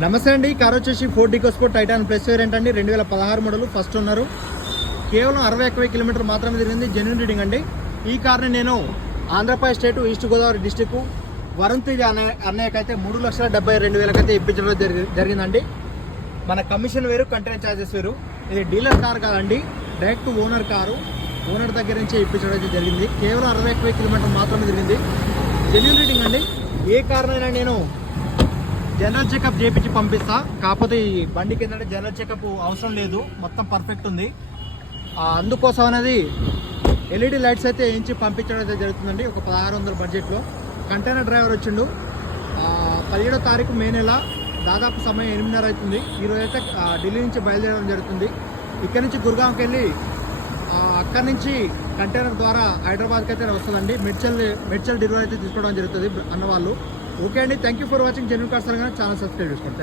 నమస్తే అండి. ఈ కార్ వచ్చేసి Ford EcoSport Titan plus variant అండి. 2016 మోడల్, ఫస్ట్ ఉన్నారు. కేవలం 61 కిలోమీటర్ మాత్రమే తిరిగింది. జెన్యూన్ రీడింగ్ అండి. ఈ కార్ని నేను Andhra Pradesh state, East Godavari district Varun Tej అన్నయ్యకైతే 3,72,200 అయితే ఇప్పించడం జరిగిందండి. మన కమిషన్ వేరు, కంటైనర్ ఛార్జెస్ వేరు. ఇది డీలర్ కార్ కాదండి, డైరెక్ట్ ఓనర్ కారు. ఓనర్ దగ్గర నుంచే ఇప్పించడం అయితే జరిగింది. కేవలం 61 కిలోమీటర్ మాత్రమే తిరిగింది. జెన్యూన్ రీడింగ్ అండి. ఏ కార్నైనా నేను జనరల్ చెకప్ చేయించి పంపిస్తా. కాకపోతే ఈ బండికి ఏంటంటే జనరల్ చెకప్ అవసరం లేదు, మొత్తం పర్ఫెక్ట్ ఉంది. అందుకోసం అనేది ఎల్ఈడి లైట్స్ అయితే వేయించి పంపించడం అయితే జరుగుతుందండి. ఒక 1600 బడ్జెట్లో. కంటైనర్ డ్రైవర్ వచ్చిండు. 17వ తారీఖు మే నెల, దాదాపు సమయం 8:30 అవుతుంది. ఈరోజు అయితే ఢిల్లీ నుంచి బయలుదేరడం జరుగుతుంది. ఇక్కడ నుంచి గుర్గాంకి వెళ్ళి అక్కడి నుంచి కంటైనర్ ద్వారా హైదరాబాద్కి అయితే వస్తుందండి. మెడ్చల్ డెలివరీ అయితే తీసుకోవడం జరుగుతుంది అన్నవాళ్ళు. ఓకే అండి, thank you for watching genuine cars. Channel subscribe చేసుకోండి.